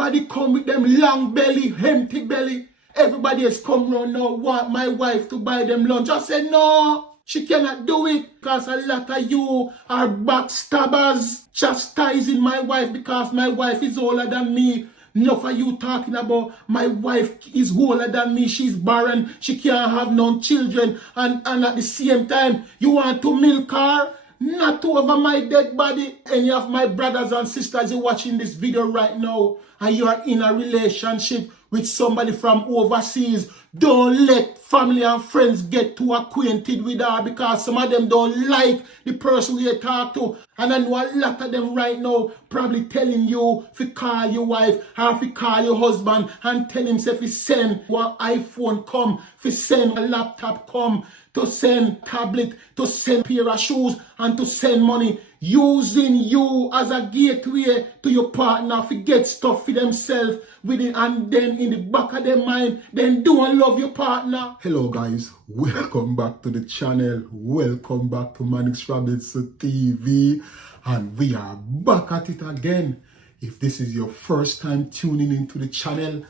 Everybody come with them long belly, empty belly. Everybody has come round now want my wife to buy them lunch. I said no, she cannot do it because a lot of you are backstabbers chastising my wife because my wife is older than me. Enough of you talking about my wife is older than me, she's barren, she can't have no children, and at the same time you want to milk her? Not over my dead body. Any of my brothers and sisters, you're watching this video right now and you are in a relationship with somebody from overseas, don't let family and friends get too acquainted with her because some of them don't like the person you talk to. And I know a lot of them right now probably telling you if you call your wife or if you call your husband and tell him if you send one iPhone come, if you send a laptop come, to send tablet, to send pair of shoes, and to send money, using you as a gateway to your partner to get stuff for themselves with it, and then in the back of their mind, then don't love your partner. Hello guys, welcome back to the channel. Welcome back to Manix Robinson TV, and we are back at it again. If this is your first time tuning into the channel,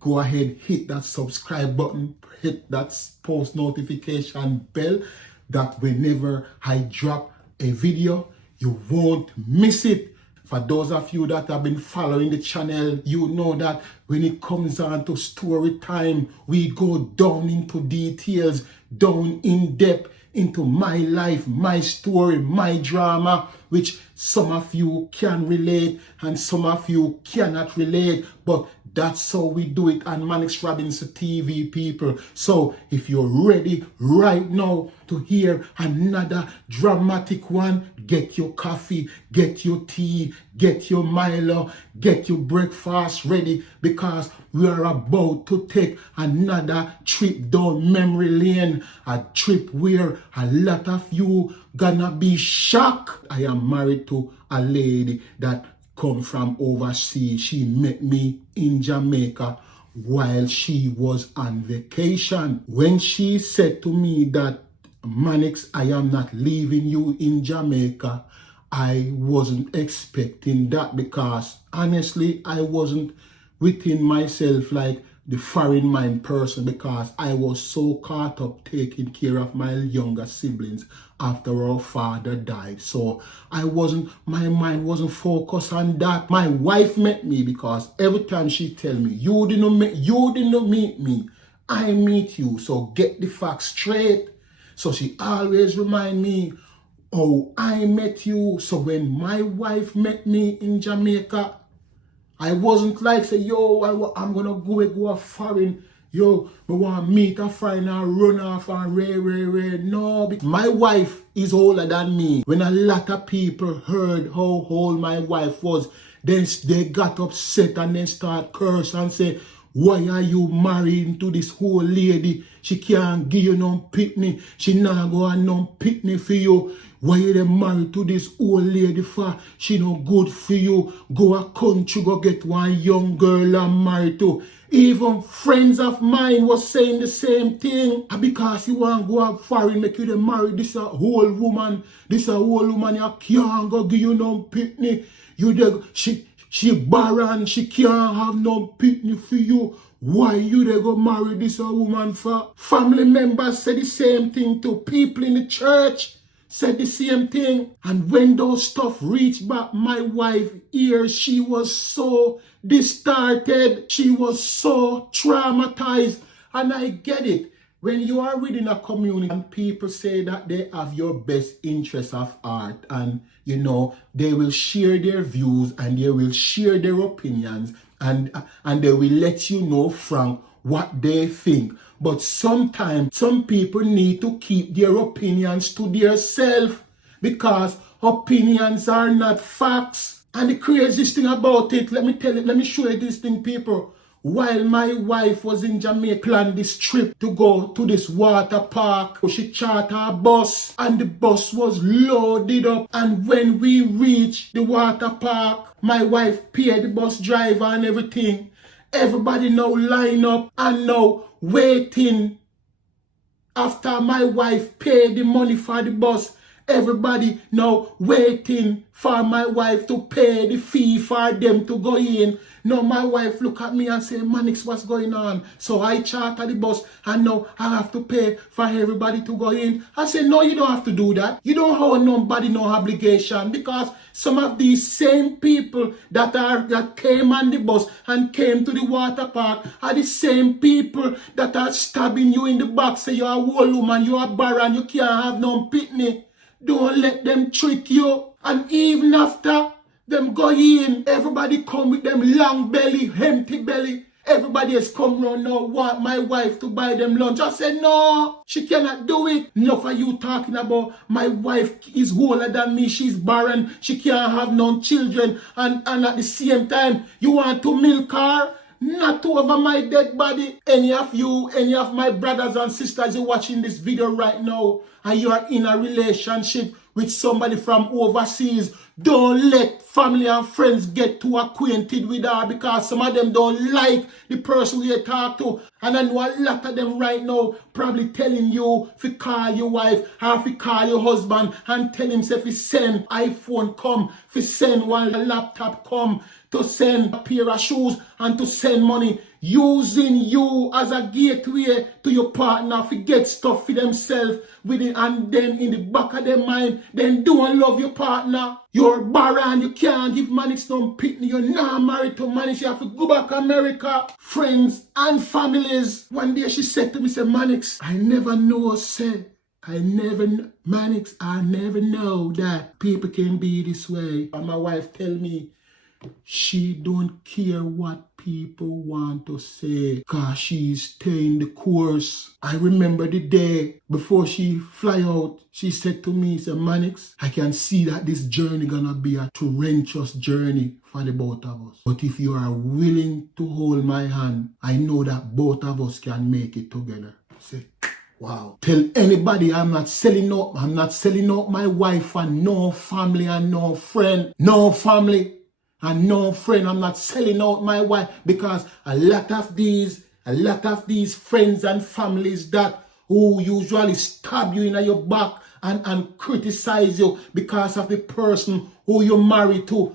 go ahead, hit that subscribe button, hit that post notification bell, that whenever I drop a video, you won't miss it. For those of you that have been following the channel, you know that when it comes on to story time, we go down into details, down in depth into my life, my story, my drama, which some of you can relate and some of you cannot relate, but that's how we do it on Manix Robinson TV, people. So if you're ready right now to hear another dramatic one, get your coffee, get your tea, get your Milo, get your breakfast ready, because we are about to take another trip down memory lane, a trip where a lot of you gonna be shocked. I am married to a lady that come from overseas. She met me in Jamaica while she was on vacation. When she said to me that, Manix, I am not leaving you in Jamaica, I wasn't expecting that, because honestly I wasn't within myself like the foreign mind person, because I was so caught up taking care of my younger siblings after our father died. So my mind wasn't focused on that. My wife met me, because every time she tell me, you didn't meet me, I meet you, so get the facts straight. So she always remind me, oh, I met you. So when my wife met me in Jamaica, I wasn't like, say, yo, I'm going to go a foreign, yo, I want to meet a friend and run off and ray. No, because my wife is older than me. When a lot of people heard how old my wife was, then they got upset and then start curse and say, why are you marrying to this old lady? She can't give you no pitney. She not go and no pitney for you. Why you them married to this old lady for? She no good for you. Go a country, go get one young girl and marry to. Even friends of mine was saying the same thing. Because you want to go out foreign, make you them marry this a old woman. This a old woman, you can't go give you no pitney. She barren, she can't have no pitney for you. Why you they go marry this a woman for? Family members said the same thing to people in the church. Said the same thing. And when those stuff reached back my wife ears, she was so distorted. She was so traumatized. And I get it. When you are within a community and people say that they have your best interest of heart, and you know, they will share their views and they will share their opinions, and they will let you know from what they think. But sometimes some people need to keep their opinions to themselves, because opinions are not facts. And the craziest thing about it, let me show you this thing, people. While my wife was in Jamaica, planned this trip to go to this water park, she chartered a bus and the bus was loaded up. And when we reached the water park, my wife paid the bus driver and everything. Everybody now line up and now waiting. After my wife paid the money for the bus, Everybody now waiting for my wife to pay the fee for them to go in. Now my wife look at me and say, Manix, what's going on? So I charter the bus and now I have to pay for everybody to go in. I say, no, you don't have to do that. You don't owe nobody no obligation, because some of these same people that came on the bus and came to the water park are the same people that are stabbing you in the back, say you're a old woman, you're a baron, you can't have no pitney. Don't let them trick you. And even after them go in, everybody come with them long belly, empty belly. Everybody has come round now, want my wife to buy them lunch. I said, no, she cannot do it. Enough of you talking about my wife is older than me, she's barren, she can't have no children. And at the same time, you want to milk her? Not over my dead body. Any of you, any of my brothers and sisters, you're watching this video right now and you are in a relationship with somebody from overseas, don't let family and friends get too acquainted with her, because some of them don't like the person you talk to. And I know a lot of them right now probably telling you if you call your wife or if you call your husband and tell him if you send iPhone come, if you send one laptop come, to send a pair of shoes and to send money, using you as a gateway to your partner to get stuff for themselves with it, and then in the back of their mind, then don't love your partner. You're barren, you can't give Manix no pitney, you're not married to Manix, you have to go back to America. Friends and families. One day she said to me, say, Manix, I never know, Manix, I never know that people can be this way. And my wife tell me, she don't care what people want to say, because she's staying the course. I remember the day before she fly out, she said to me, say, Manix, I can see that this journey gonna be a torrentious journey for the both of us. But if you are willing to hold my hand, I know that both of us can make it together. I said, wow. Tell anybody I'm not selling out my wife and no family and no friend. No family and no friend. I'm not selling out my wife, because a lot of these friends and families that who usually stab you in your back and criticize you because of the person who you're married to,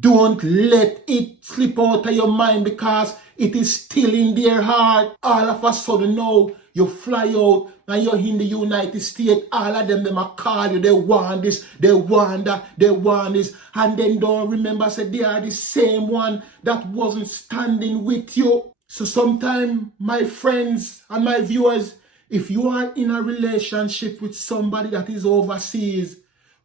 don't let it slip out of your mind, because it is still in their heart. All of a sudden now, you fly out and you're in the United States, all of them are call you, they want this, they want that, they want this, and then don't remember, say they are the same one that wasn't standing with you. So sometimes, my friends and my viewers, if you are in a relationship with somebody that is overseas,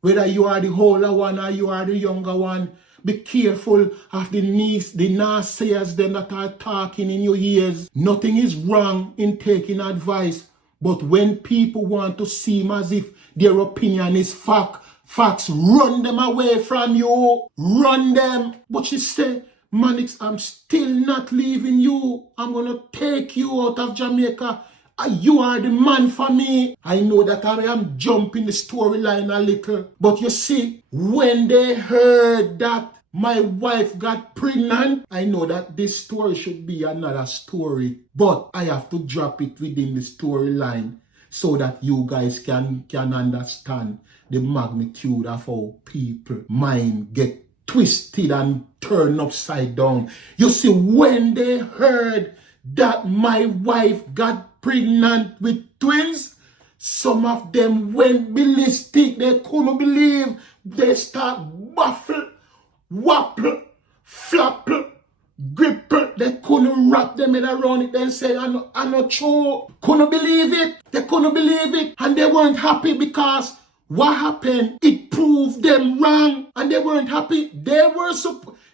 whether you are the older one or you are the younger one, be careful of the naysayers them that are talking in your ears. Nothing is wrong in taking advice, but when people want to seem as if their opinion is facts, run them away from you. Run them. But she said, Manix, I'm still not leaving you. I'm going to take you out of Jamaica. You are the man for me. I know that I am jumping the storyline a little. But you see, when they heard that my wife got pregnant, I know that this story should be another story. But I have to drop it within the storyline so that you guys can understand the magnitude of how people mind get twisted and turned upside down. You see, when they heard that my wife got pregnant with twins, some of them went ballistic. They couldn't believe. They start baffle, wapple, flapple, gripple. They couldn't wrap them head around it. They say, I'm not true. Couldn't believe it. They couldn't believe it. And they weren't happy, because what happened? It proved them wrong. And they weren't happy. They were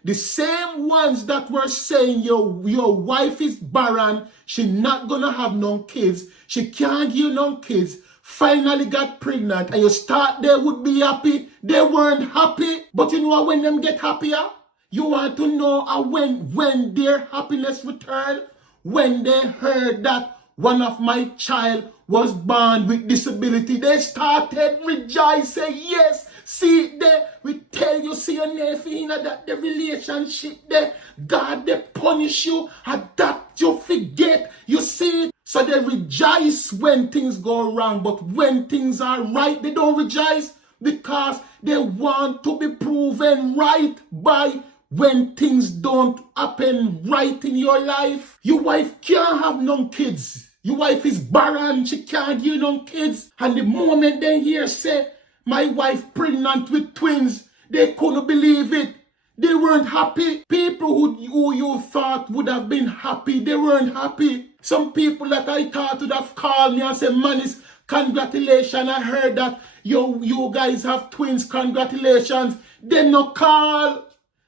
the same ones that were saying your wife is barren, she not gonna have no kids, she can't give no kids, finally got pregnant, and you start they would be happy. They weren't happy. But you know when them get happier? You want to know when their happiness returned? When they heard that one of my child was born with disability, they started rejoicing. Yes, see, we tell you, see your nephew, that the relationship there, God, they punish you, and that you forget. You see, so they they rejoice when things go wrong, but when things are right, they don't rejoice because they want to be proven right by when things don't happen right in your life. Your wife can't have no kids. Your wife is barren, she can't give no kids. And the moment they hear say, my wife pregnant with twins, they couldn't believe it. They weren't happy. People who you thought would have been happy, they weren't happy. Some people that I thought would have called me and said, Manis, congratulations, I heard that you guys have twins, congratulations. They no call.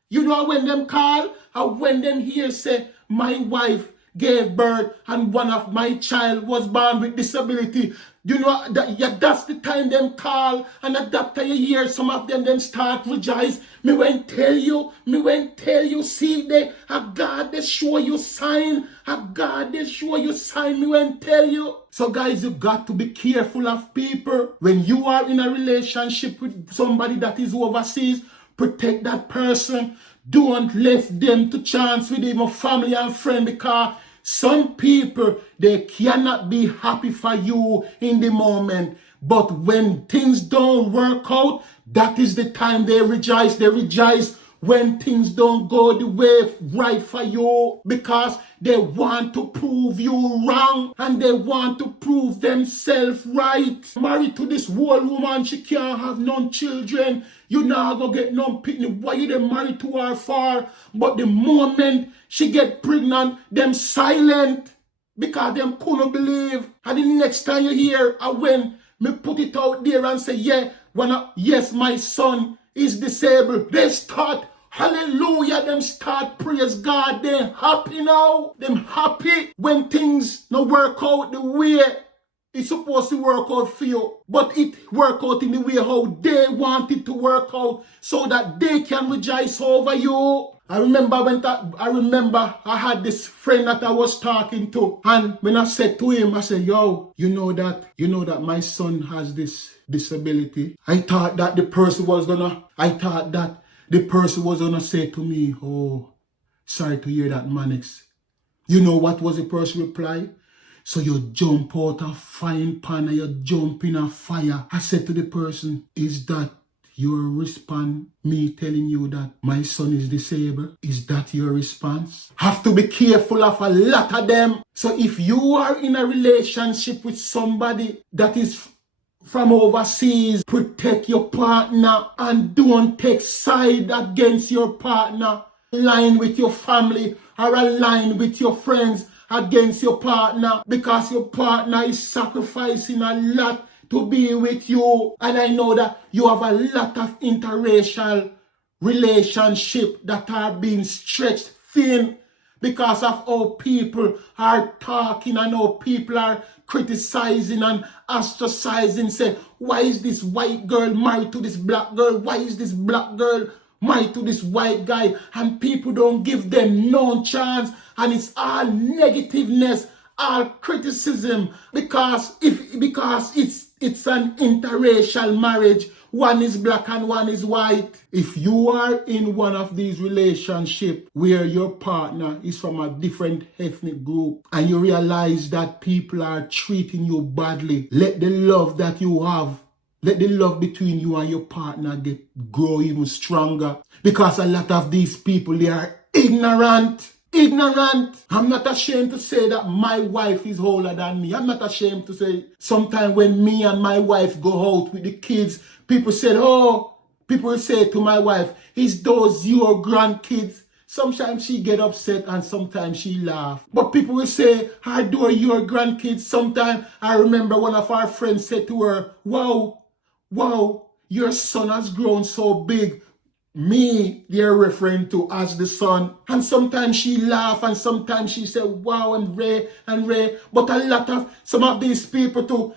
You know when them call? And when them hear say, my wife gave birth and one of my child was born with disability. You know, that's the time them call, and at that time you hear some of them start rejoice. Me won't tell you, see they, a God they show you sign, me won't tell you. So guys, you got to be careful of people. When you are in a relationship with somebody that is overseas, protect that person. Don't let them to chance with even family and friend, because some people, they cannot be happy for you in the moment. But when things don't work out, that is the time they rejoice. They rejoice when things don't go the way right for you, because they want to prove you wrong and they want to prove themselves right. Married to this old woman, she can't have none children. You not go get none picnic. Why you them married to her for? But the moment she get pregnant, them silent because them couldn't believe. And the next time you hear, when me put it out there and say, yes, my son is disabled, they start, hallelujah, them start praise God. They happy now. Them happy when things no work out the way it's supposed to work out for you, but it work out in the way how they want it to work out so that they can rejoice over you. I remember I had this friend that I was talking to, and when I said to him, I said, yo, you know that my son has this disability. I thought that the person was gonna say to me, oh, sorry to hear that, Manix. You know what was the person reply? So you jump out a frying pan and you jump in a fire. I said to the person, is that your response, me telling you that my son is disabled? Is that your response? Have to be careful of a lot of them. So if you are in a relationship with somebody that is from overseas, protect your partner and don't take side against your partner. Align with your family or align with your friends against your partner, because your partner is sacrificing a lot to be with you. And I know that you have a lot of interracial relationships that are being stretched thin because of how people are talking and how people are criticizing and ostracizing, say, why is this white girl married to this black girl? Why is this black girl married to this white guy? And people don't give them no chance, and it's all negativeness, all criticism, because it's an interracial marriage. One is black and one is white. If you are in one of these relationships where your partner is from a different ethnic group and you realize that people are treating you badly, let the love that you have, let the love between you and your partner grow even stronger. Because a lot of these people, they are ignorant. I'm not ashamed to say that my wife is older than me. I'm not ashamed to say sometimes when me and my wife go out with the kids, people say to my wife, is those your grandkids? Sometimes she get upset and sometimes she laugh. But people will say, are those your grandkids? Sometimes I remember one of our friends said to her, wow, your son has grown so big. Me, they're referring to as the son. And sometimes she laugh and sometimes she say, wow, and Ray. But some of these people too,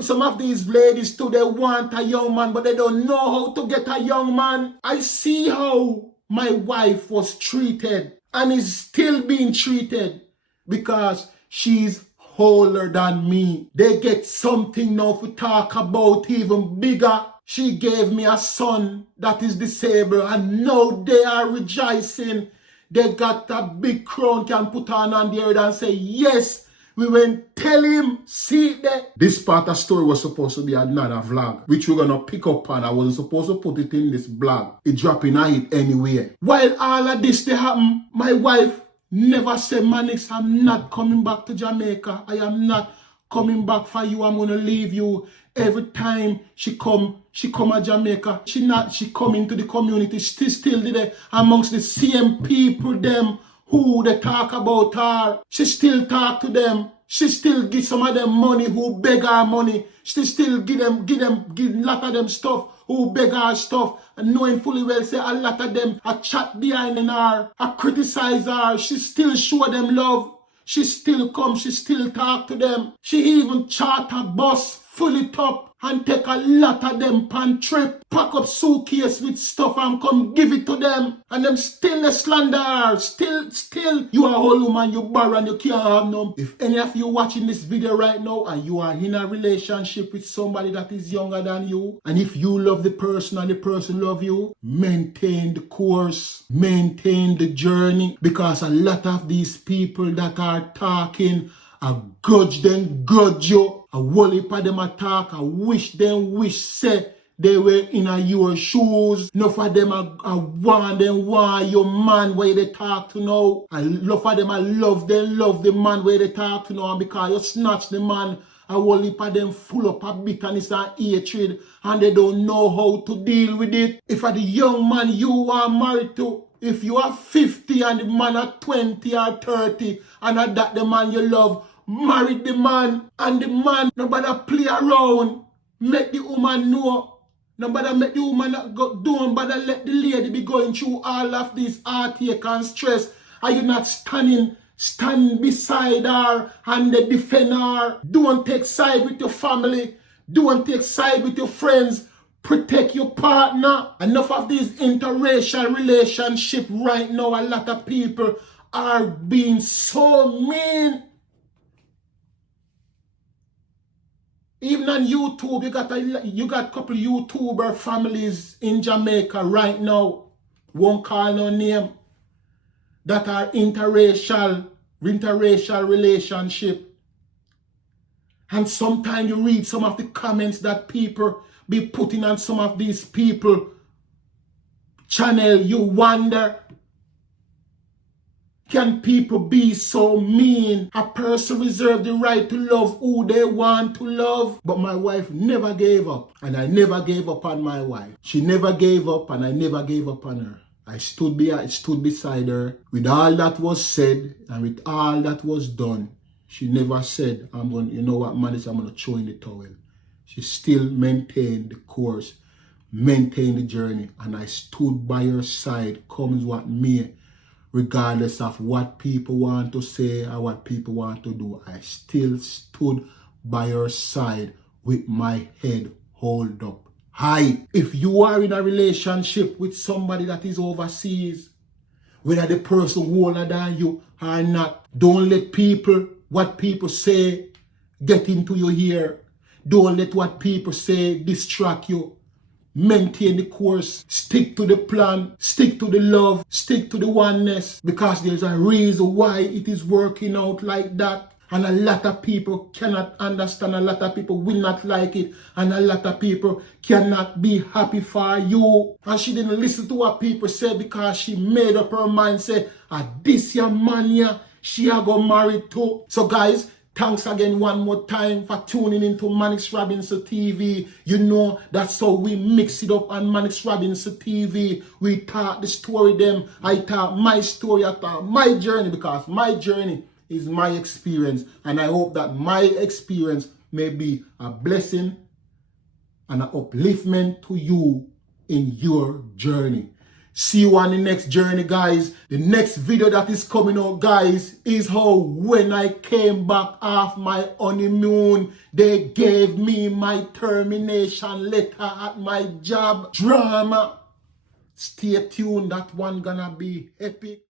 some of these ladies too, they want a young man, but they don't know how to get a young man. I see how my wife was treated and is still being treated because she's older than me. They get something now to talk about even bigger. She gave me a son that is disabled and now they are rejoicing. They got a big crown can put on their head and say, yes, We went tell him, see that. This part of story was supposed to be another vlog, which we're gonna pick up on. I wasn't supposed to put it in this blog. It dropping on it anyway. While all of this they happen, my wife never said, Manix, I'm not coming back to Jamaica. I am not coming back for you. I'm gonna leave you. Every time she come to Jamaica. She come into the community. She still there amongst the same people them who they talk about her. She still talk to them. She still give some of them money who beg her money. She still give a lot of them stuff who beg her stuff. And knowing fully well say a lot of them a chat behind in her, a criticize her. She still show them love. She still come, she still talk to them. She even charter bus, full it up, and take a lot of them pan trip. Pack up suitcase with stuff and come give it to them. And them still slander her. Still, you are a whole woman, you borrow and you can't have none. If any of you watching this video right now and you are in a relationship with somebody that is younger than you, and if you love the person and the person love you, maintain the course, maintain the journey, because a lot of these people that are talking, I grudge them, grudge you. I whole heap of them attack. I wish say they were in your shoes. Enough of them I want your man where they talk to now. I love of them, I love the man where they talk to now. And because you snatch the man, a whole heap of them full up of bitterness and hatred, and they don't know how to deal with it. If the young man you are married to, if you are 50 and the man are 20 or 30, and that the man you love, marry the man, and the man nobody play around. Make the woman know. Nobody make the woman not go down, but let the lady be going through all of this heartache and stress. Are you not stand beside her and defend her? Don't take side with your family. Don't take side with your friends. Protect your partner. Enough of these interracial relationships right now. A lot of people are being so mean. Even on YouTube, you got a couple YouTuber families in Jamaica right now, won't call no name, that are interracial relationship. And sometimes you read some of the comments that people be putting on some of these people channel, you wonder, can people be so mean? A person reserve the right to love who they want to love. But my wife never gave up. And I never gave up on my wife. She never gave up and I never gave up on her. I stood beside her. With all that was said and with all that was done, she never said, you know what, man, I'm going to throw in the towel. She still maintained the course, maintained the journey. And I stood by her side, comes what may. Regardless of what people want to say or what people want to do, I still stood by her side with my head held up high. If you are in a relationship with somebody that is overseas, whether the person older than you or not, don't let what people say get into your ear. Don't let what people say distract you. Maintain the course, stick to the plan, stick to the love, stick to the oneness, because there's a reason why it is working out like that. And a lot of people cannot understand, a lot of people will not like it, and a lot of people cannot be happy for you. And she didn't listen to what people said because she made up her mind, say, this your man here, she a go marry too. So guys, thanks again one more time for tuning into Manix Robinson TV. You know that's how we mix it up on Manix Robinson TV. We talk the story them. I talk my story, I talk my journey, because my journey is my experience. And I hope that my experience may be a blessing and an upliftment to you in your journey. See you on the next journey, guys. The next video that is coming out, guys, is how when I came back off my honeymoon, they gave me my termination letter at my job. Drama. Stay tuned. That one gonna be epic.